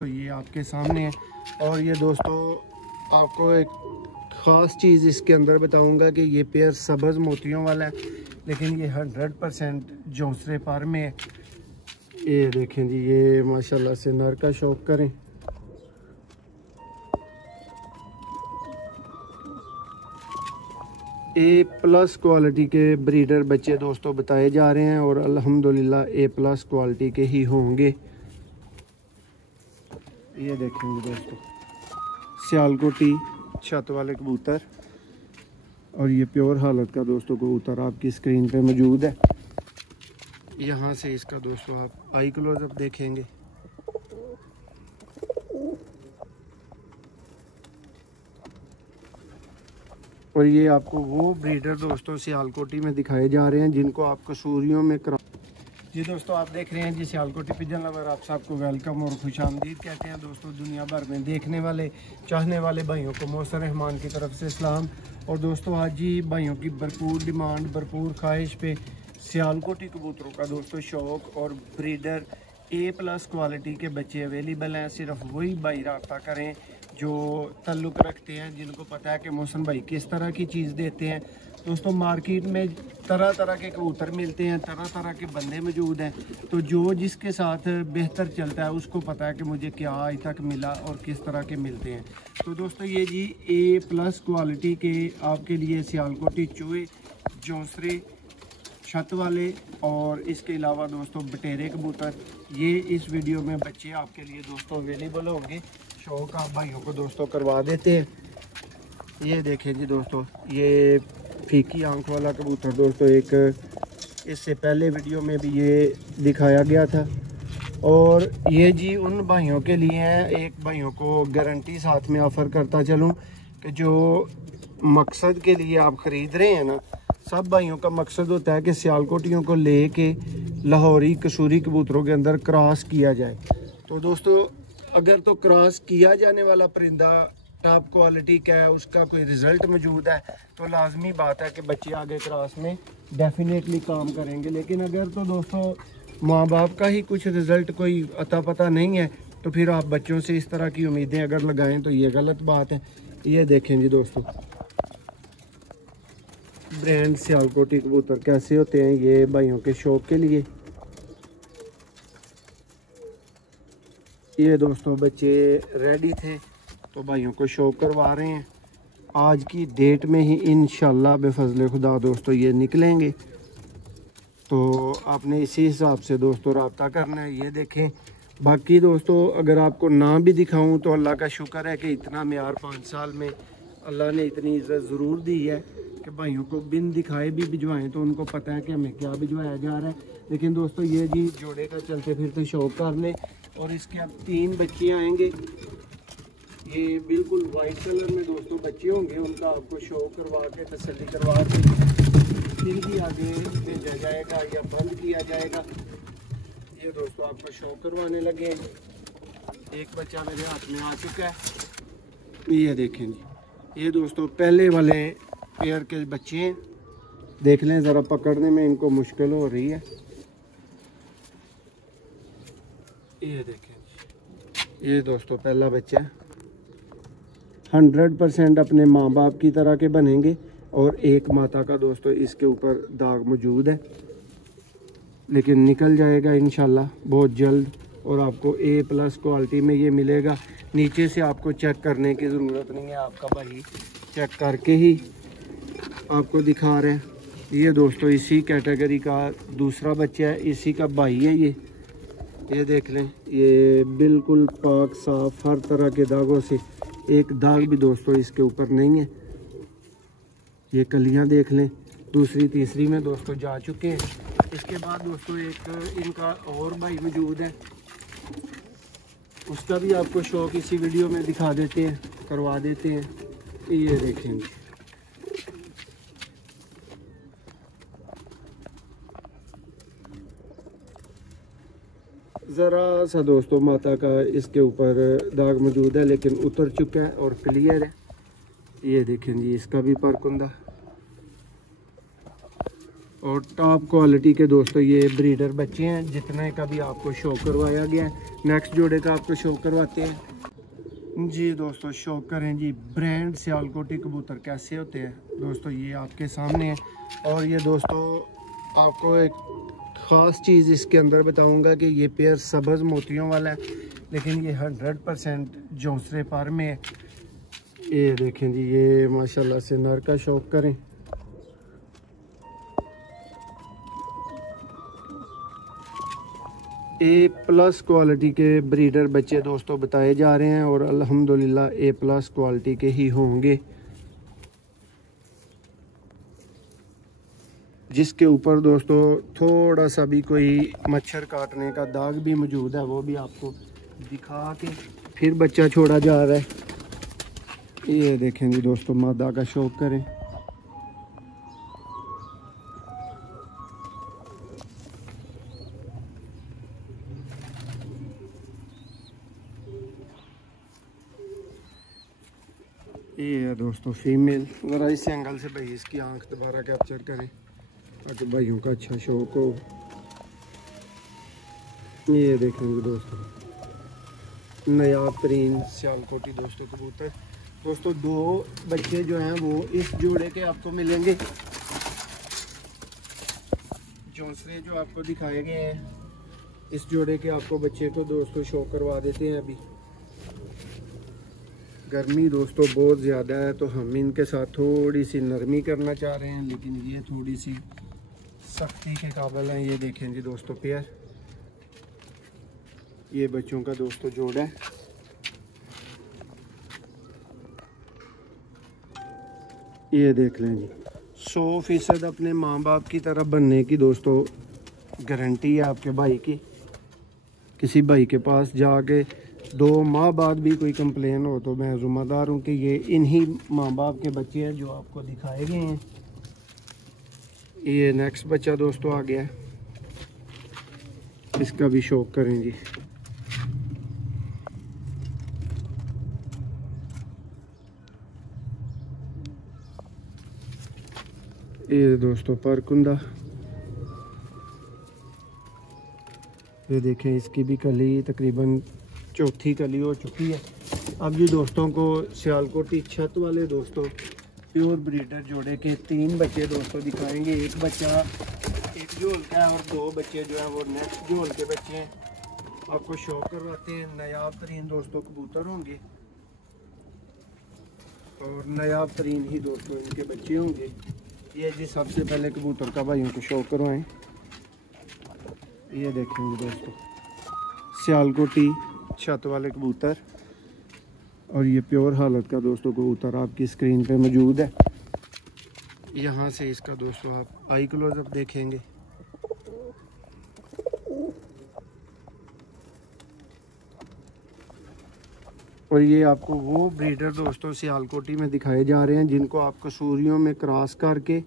तो ये आपके सामने है। और ये दोस्तों आपको एक ख़ास चीज़ इसके अंदर बताऊंगा कि ये पेयर सब्ज़ मोतियों वाला है, लेकिन ये 100% जौसरे पर में है। ये देखें जी, ये माशाल्लाह से नर का शौक करें। A+ क्वालिटी के ब्रीडर बच्चे दोस्तों बताए जा रहे हैं और अल्हम्दुलिल्लाह A+ क्वालिटी के ही होंगे। ये देखेंगे दोस्तों सियालकोटी छत वाले कबूतर, और ये प्योर हालत का दोस्तों कबूतर आपकी स्क्रीन पे मौजूद है। यहाँ से इसका दोस्तों आप आई क्लोजअप देखेंगे। और ये आपको वो ब्रीडर दोस्तों सियालकोटी में दिखाए जा रहे हैं जिनको आप कसूरियों में जी दोस्तों आप देख रहे हैं जी सियालकोटी पिजन लवर, आप सबको वेलकम और खुशामदीद कहते हैं। दोस्तों दुनिया भर में देखने वाले चाहने वाले भाइयों को मौसर रहमान की तरफ से सलाम। और दोस्तों आज ही भाइयों की भरपूर डिमांड, भरपूर ख्वाहिश पे सियालकोटी कबूतरों का दोस्तों शौक़ और ब्रीडर A+ क्वालिटी के बच्चे अवेलेबल हैं। सिर्फ वही भाई रब्ता करें जो ताल्लुक़ रखते हैं, जिनको पता है कि मौसम भाई किस तरह की चीज़ देते हैं। दोस्तों मार्केट में तरह तरह के कबूतर मिलते हैं, तरह तरह के बंदे मौजूद हैं, तो जो जिसके साथ बेहतर चलता है उसको पता है कि मुझे क्या आज तक मिला और किस तरह के मिलते हैं। तो दोस्तों ये जी A+ क्वालिटी के आपके लिए सियालकोटी चूहे, जौसरे, छत वाले और इसके अलावा दोस्तों बटेरे कबूतर, ये इस वीडियो में बच्चे आपके लिए दोस्तों अवेलेबल होंगे। शौक आप भाइयों को दोस्तों करवा देते हैं। ये देखें जी दोस्तों, ये फीकी आंख वाला कबूतर दोस्तों एक इससे पहले वीडियो में भी ये दिखाया गया था। और ये जी उन भाइयों के लिए है, एक भाइयों को गारंटी साथ में ऑफ़र करता चलूँ कि जो मकसद के लिए आप ख़रीद रहे हैं ना, सब भाइयों का मकसद होता है कि सियालकोटियों को ले के लाहौरी कसूरी कबूतरों के अंदर क्रॉस किया जाए। तो दोस्तों अगर तो क्रॉस किया जाने वाला परिंदा टॉप क्वालिटी का है, उसका कोई रिज़ल्ट मौजूद है, तो लाजमी बात है कि बच्चे आगे क्रॉस में डेफिनेटली काम करेंगे। लेकिन अगर तो दोस्तों माँ बाप का ही कुछ रिज़ल्ट कोई अता पता नहीं है, तो फिर आप बच्चों से इस तरह की उम्मीदें अगर लगाएं तो ये गलत बात है। ये देखें जी दोस्तों ब्रांड सियालकोटी कबूतर कैसे होते हैं, ये भाइयों के शौक के लिए। ये दोस्तों बच्चे रेडी थे तो भाइयों को शौक करवा रहे हैं। आज की डेट में ही इंशाल्लाह बेफजल खुदा दोस्तों ये निकलेंगे, तो आपने इसी हिसाब से दोस्तों रब्ता करना है। ये देखें, बाकी दोस्तों अगर आपको ना भी दिखाऊं तो अल्लाह का शुक्र है कि इतना म्यार 5 साल में अल्लाह ने इतनी इज़्ज़त ज़रूर दी है कि भाइयों को बिन दिखाए भी भिजवाएं तो उनको पता है कि हमें क्या भिजवाया जा रहा है। लेकिन दोस्तों ये जी जोड़े का चलते फिरते शौक कर लें। और इसके अब 3 बच्चे आएंगे, ये बिल्कुल वाइट कलर में दोस्तों बच्चे होंगे, उनका आपको शौक करवा के तसल्ली करवा के फिर भी आगे भेजा जाएगा या बंद किया जाएगा। ये दोस्तों आपको शौक करवाने लगे। एक बच्चा मेरे हाथ में आ चुका है, ये देखें जी, ये दोस्तों पहले वाले पेयर के बच्चे हैं। देख लें ज़रा, पकड़ने में इनको मुश्किल हो रही है। ये देखें, ये दोस्तों पहला बच्चा 100% अपने माँ बाप की तरह के बनेंगे और एक माता का दोस्तों इसके ऊपर दाग मौजूद है, लेकिन निकल जाएगा इंशाल्लाह बहुत जल्द। और आपको A+ क्वालिटी में ये मिलेगा। नीचे से आपको चेक करने की ज़रूरत नहीं है, आपका भाई चेक करके ही आपको दिखा रहे हैं। ये दोस्तों इसी कैटेगरी का दूसरा बच्चा है, इसी का भाई है ये देख लें, ये बिल्कुल पाक साफ हर तरह के दागों से, एक दाग भी दोस्तों इसके ऊपर नहीं है। ये कलियां देख लें, दूसरी तीसरी में दोस्तों जा चुके हैं। इसके बाद दोस्तों एक इनका और भाई मौजूद है, उसका भी आपको शौक इसी वीडियो में दिखा देते हैं, करवा देते हैं। ये देखेंगे, ज़रा सा दोस्तों माता का इसके ऊपर दाग मौजूद है, लेकिन उतर चुका है और क्लियर है। ये देखें जी, इसका भी परकुंदा। और टॉप क्वालिटी के दोस्तों ये ब्रीडर बच्चे हैं, जितने का भी आपको शो करवाया गया है। नेक्स्ट जोड़े का आपको शो करवाते हैं जी दोस्तों। शो करें जी ब्रांड सियालकोटी कबूतर कैसे होते हैं दोस्तों, ये आपके सामने है। और ये दोस्तों आपको एक ख़ास चीज़ इसके अंदर बताऊंगा कि ये पेयर सब्ज़ मोतियों वाला है, लेकिन ये 100% जौसरे पर में है। ये देखें जी, ये माशाल्लाह से नर का शौक करें। A+ क्वालिटी के ब्रीडर बच्चे दोस्तों बताए जा रहे हैं और अल्हम्दुलिल्लाह A+ क्वालिटी के ही होंगे, जिसके ऊपर दोस्तों थोड़ा सा भी कोई मच्छर काटने का दाग भी मौजूद है, वो भी आपको दिखा के फिर बच्चा छोड़ा जा रहा है। ये देखें जी दोस्तों, मादा का शौक करें। ये है दोस्तों फीमेल। ज़रा इस एंगल से भाई इसकी आंख दोबारा कैप्चर करें ताकि भाइयों का अच्छा शौक हो। ये देखेंगे दोस्तों नायाब तरीन सियालकोटी दोस्तों कबूतर। दोस्तों 2 बच्चे जो हैं वो इस जोड़े के आपको मिलेंगे। जौसरे जो आपको दिखाए गए हैं इस जोड़े के आपको बच्चे को दोस्तों शो करवा देते हैं। अभी गर्मी दोस्तों बहुत ज़्यादा है तो हम इनके साथ थोड़ी सी नरमी करना चाह रहे हैं, लेकिन ये थोड़ी सी सख्ती के काबिल हैं। ये देखें जी दोस्तों पेयर, ये बच्चों का दोस्तों जोड़ा है। ये देख लें जी, 100% अपने माँ बाप की तरह बनने की दोस्तों गारंटी है आपके भाई की। किसी भाई के पास जाके 2 माह बाद भी कोई कंप्लेन हो तो मैं ज़िम्मेदार हूँ कि ये इन्हीं माँ बाप के बच्चे हैं जो आपको दिखाए गए हैं। ये नेक्स्ट बच्चा दोस्तों आ गया है, इसका भी शौक करें जी। ये दोस्तों परकुंदा, ये देखें इसकी भी कली तकरीबन चौथी कली हो चुकी है। अब जी दोस्तों को सियालकोटी छत वाले दोस्तों प्योर ब्रीडर जोड़े के 3 बच्चे दोस्तों दिखाएंगे। एक बच्चा एक झोल का है और 2 बच्चे जो है वो नेक्स्ट झोल के बच्चे हैं। आपको शौक करवाते हैं। नायाब तरीन दोस्तों कबूतर होंगे और नायाब तरीन ही दोस्तों इनके बच्चे होंगे। ये जी सबसे पहले कबूतर का भाइयों को शौक करवाएं। ये देखेंगे दोस्तों सियालकोटी छत वाले कबूतर, और ये प्योर हालत का दोस्तों कबूतर आपकी स्क्रीन पे मौजूद है। यहाँ से इसका दोस्तों आप आई क्लोजअप देखेंगे। और ये आपको वो ब्रीडर दोस्तों सियालकोटी में दिखाए जा रहे हैं जिनको आप कसूरियों में क्रॉस करके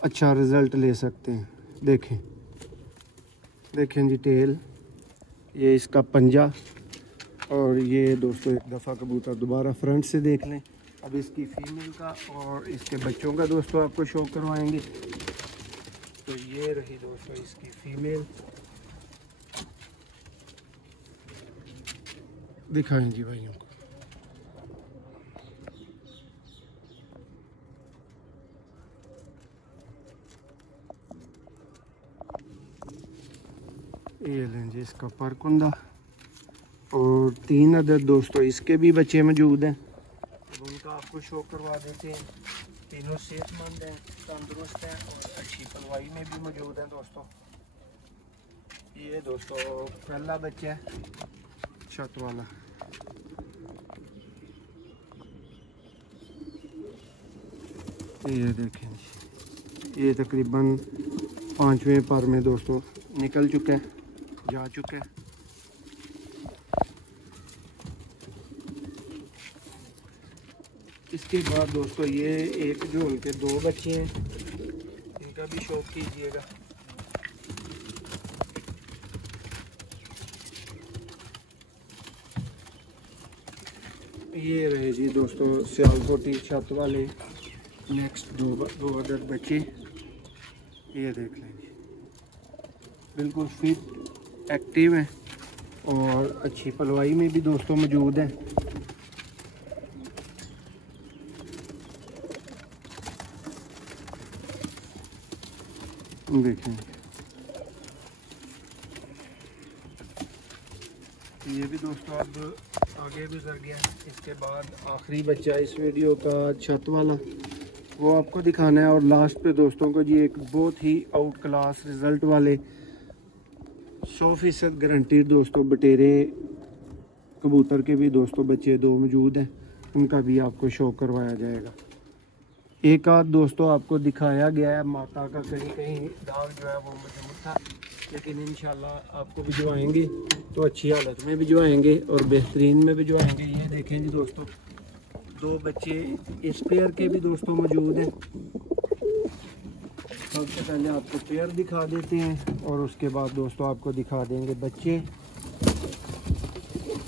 अच्छा रिज़ल्ट ले सकते हैं। देखें देखें जी टेल, ये इसका पंजा, और ये दोस्तों एक दफ़ा कबूतर दोबारा फ्रंट से देख लें। अब इसकी फीमेल का और इसके बच्चों का दोस्तों आपको शो करवाएंगे। तो ये रही दोस्तों इसकी फीमेल, दिखाएं जी भाइयों को। ये लें जी इसका परकुंदा, और 3 अदद दोस्तों इसके भी बच्चे मौजूद हैं। अब उनका आपको शो करवा देते हैं। तीनों सेहतमंद हैं, तंदुरुस्त हैं और अच्छी पलवाई में भी मौजूद हैं दोस्तों। ये दोस्तों पहला बच्चा है छत वाला। ये देखें जी, ये तकरीबन 5वें पर में दोस्तों निकल चुका है, जा चुका है। इसके बाद दोस्तों ये एक झोल के 2 बच्चे हैं, इनका भी शौक कीजिएगा। ये रहे जी दोस्तों सियालकोटी छत वाले नेक्स्ट 2 अदद बच्चे। ये देख लेंगे, बिल्कुल फिट एक्टिव है और अच्छी पलवाई में भी दोस्तों मौजूद है। देखें ये भी दोस्तों अब आगे गुजर गया। इसके बाद आखिरी बच्चा इस वीडियो का छत वाला, वो आपको दिखाना है। और लास्ट पे दोस्तों को जी एक बहुत ही आउट क्लास रिज़ल्ट वाले 100% गारंटीड दोस्तों बटेरे कबूतर के भी दोस्तों बच्चे 2 मौजूद हैं, उनका भी आपको शो करवाया जाएगा। एक आध दोस्तों आपको दिखाया गया है, माता का कहीं कहीं दाग जो है वो मजबूत था, लेकिन इंशाल्लाह आपको भिजवाएंगे तो अच्छी हालत में भिजवाएंगे और बेहतरीन में भिजवाएंगे। ये देखें जी दोस्तों, 2 बच्चे इस पेयर के भी दोस्तों मौजूद हैं। सबसे पहले आपको पेयर दिखा देते हैं और उसके बाद दोस्तों आपको दिखा देंगे बच्चे।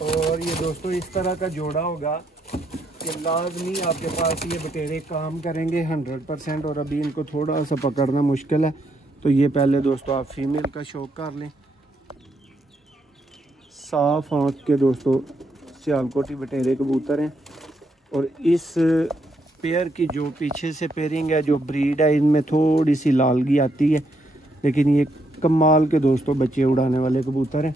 और ये दोस्तों इस तरह का जोड़ा होगा कि लाजमी आपके पास ये बटेरे काम करेंगे 100%। और अभी इनको थोड़ा सा पकड़ना मुश्किल है, तो ये पहले दोस्तों आप फीमेल का शौक कर लें। साफ आँख के दोस्तों सियालकोटी बटेरे कबूतर हैं। और इस पेयर की जो पीछे से पेयरिंग है, जो ब्रीड है, इनमें थोड़ी सी लालगी आती है, लेकिन ये कमाल के दोस्तों बच्चे उड़ाने वाले कबूतर हैं।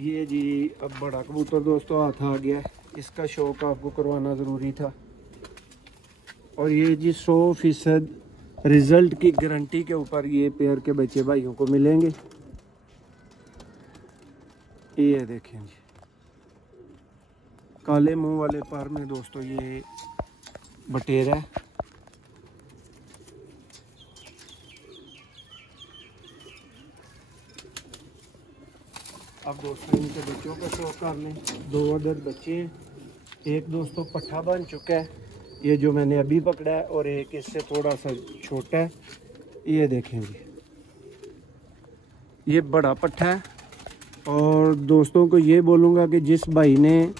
ये जी अब बड़ा कबूतर दोस्तों हाथ आ गया, इसका शौक आपको करवाना ज़रूरी था। और ये जी 100% रिज़ल्ट की गारंटी के ऊपर ये पेयर के बच्चे भाइयों को मिलेंगे। ये देखें जी, काले मुंह वाले पर में दोस्तों ये बटेरा है। अब दोस्तों इनके बच्चों का शौक कर लें। 2 अदद बच्चे हैं, एक दोस्तों पट्ठा बन चुका है, ये जो मैंने अभी पकड़ा है, और एक इससे थोड़ा सा छोटा है। ये देखें जी, ये बड़ा पट्ठा है। और दोस्तों को ये बोलूँगा कि जिस भाई ने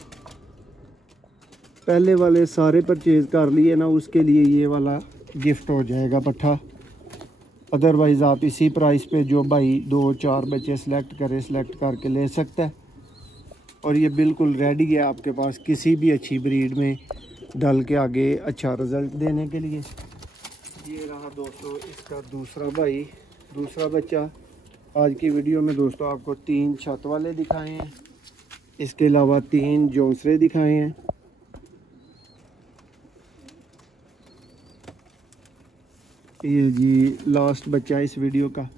पहले वाले सारे परचेज़ कर लिए ना, उसके लिए ये वाला गिफ्ट हो जाएगा पट्ठा। अदरवाइज़ आप इसी प्राइस पे जो भाई 2-4 बच्चे सेलेक्ट करके ले सकता है। और ये बिल्कुल रेडी है आपके पास किसी भी अच्छी ब्रीड में डाल के आगे अच्छा रिज़ल्ट देने के लिए। ये रहा दोस्तों इसका दूसरा बच्चा। आज की वीडियो में दोस्तों आपको 3 छत वाले दिखाए हैं, इसके अलावा 3 जोंसरे दिखाए हैं। ये जी लास्ट बच्चा इस वीडियो का,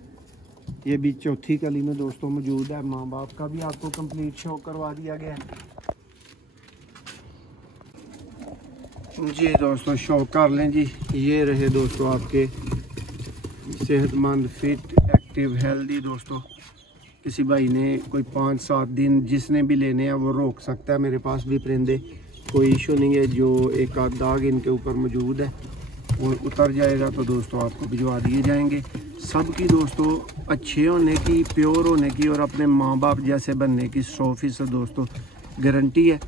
ये भी चौथी कली में दोस्तों मौजूद है। माँ बाप का भी आपको कंप्लीट शो करवा दिया गया है जी। दोस्तों शो कर लें जी। ये रहे दोस्तों आपके सेहतमंद, फिट, एक्टिव, हेल्दी दोस्तों। किसी भाई ने कोई 5-7 दिन जिसने भी लेने हैं वो रोक सकता है। मेरे पास भी परिंदे, कोई इशू नहीं है। जो एक आध दाग इनके ऊपर मौजूद है वो उतर जाएगा तो दोस्तों आपको भिजवा दिए जाएंगे। सबकी दोस्तों अच्छे होने की, प्योर होने की और अपने माँ बाप जैसे बनने की 100% दोस्तों गारंटी है।